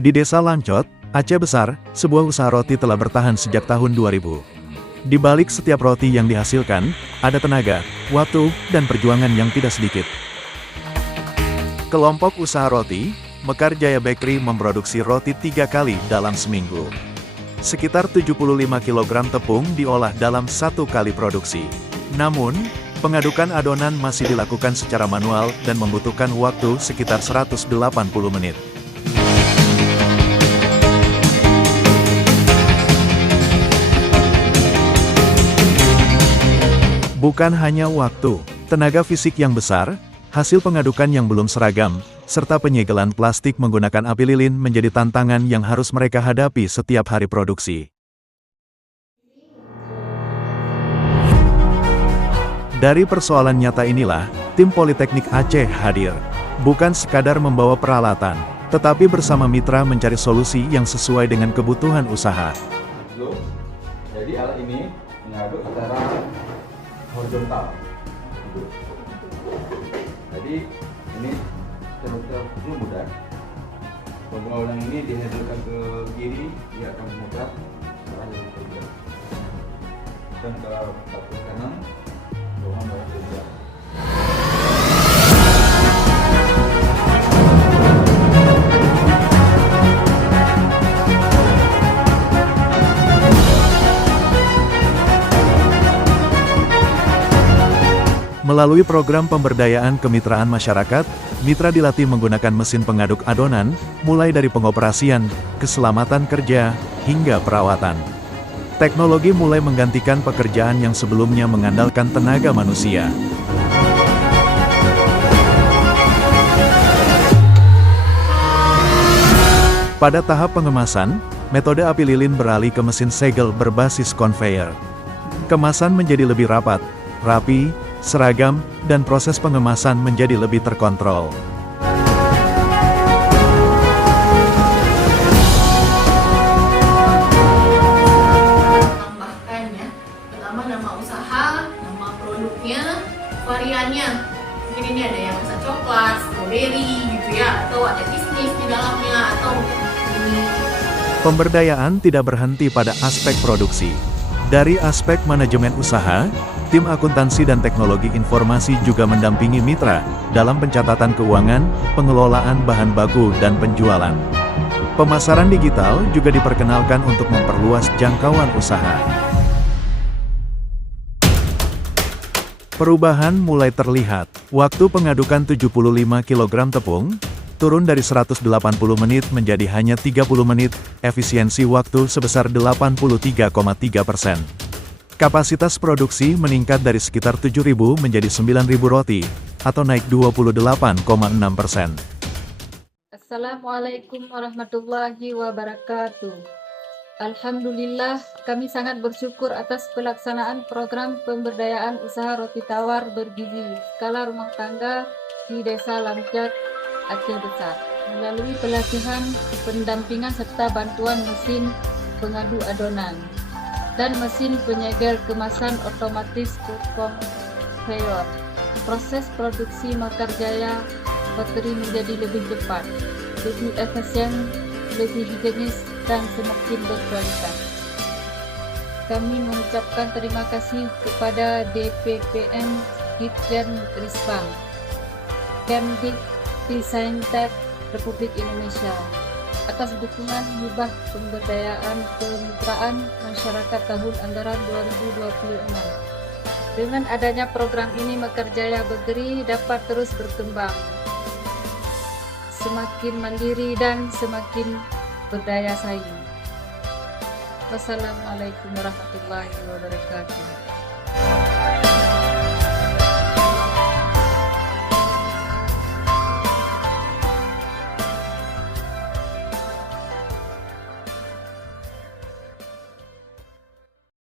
Di Desa Lancot, Aceh Besar, sebuah usaha roti telah bertahan sejak tahun 2000. Di balik setiap roti yang dihasilkan, ada tenaga, waktu, dan perjuangan yang tidak sedikit. Kelompok usaha roti, Mekar Jaya Bakery memproduksi roti 3 kali dalam seminggu. Sekitar 75 kg tepung diolah dalam 1 kali produksi. Namun, pengadukan adonan masih dilakukan secara manual dan membutuhkan waktu sekitar 180 menit. Bukan hanya waktu, tenaga fisik yang besar, hasil pengadukan yang belum seragam, serta penyegelan plastik menggunakan api lilin menjadi tantangan yang harus mereka hadapi setiap hari produksi. Dari persoalan nyata inilah, tim Politeknik Aceh hadir. Bukan sekadar membawa peralatan, tetapi bersama mitra mencari solusi yang sesuai dengan kebutuhan usaha. Jadi alat ini mengaduk antara horizontal. Jadi ini terlalu mudah. Pembangunan ini dihadirkan ke kiri, dia akan memutar arah yang berbeda. Dan kalau ke kanan, doang berbeda. Melalui program pemberdayaan kemitraan masyarakat, mitra dilatih menggunakan mesin pengaduk adonan, mulai dari pengoperasian, keselamatan kerja, hingga perawatan. Teknologi mulai menggantikan pekerjaan yang sebelumnya mengandalkan tenaga manusia. Pada tahap pengemasan, metode api lilin beralih ke mesin segel berbasis conveyor. Kemasan menjadi lebih rapat, rapi, seragam, dan proses pengemasan menjadi lebih terkontrol. Tambahkan ya, pertama nama usaha, nama produknya, variannya. Mungkin ini ada yang rasa coklat, strawberry gitu ya, atau ada kismis di dalamnya, atau ini. Pemberdayaan tidak berhenti pada aspek produksi. Dari aspek manajemen usaha, tim akuntansi dan teknologi informasi juga mendampingi mitra dalam pencatatan keuangan, pengelolaan bahan baku, dan penjualan. Pemasaran digital juga diperkenalkan untuk memperluas jangkauan usaha. Perubahan mulai terlihat. Waktu pengadukan 75 kg tepung turun dari 180 menit menjadi hanya 30 menit, efisiensi waktu sebesar 83,3%. Kapasitas produksi meningkat dari sekitar 7.000 menjadi 9.000 roti, atau naik 28,6%. Assalamualaikum warahmatullahi wabarakatuh. Alhamdulillah, kami sangat bersyukur atas pelaksanaan program pemberdayaan usaha roti tawar bergizi skala rumah tangga di Desa Lancot, Aceh Besar, melalui pelatihan, pendampingan serta bantuan mesin pengadu adonan dan mesin penyegel kemasan otomatis conveyor. Proses produksi Mekar Jaya Bakery menjadi lebih cepat, lebih efisien, lebih higienis, dan semakin berkualitas. Kami mengucapkan terima kasih kepada DPPM Ditjen Risbang, Kemdik Saintek Republik Indonesia atas dukungan hibah pemberdayaan kemitraan masyarakat tahun anggaran 2026. Dengan adanya program ini, Mekar Jaya Bakery dapat terus berkembang, semakin mandiri dan semakin berdaya saing. Wassalamualaikum warahmatullahi wabarakatuh.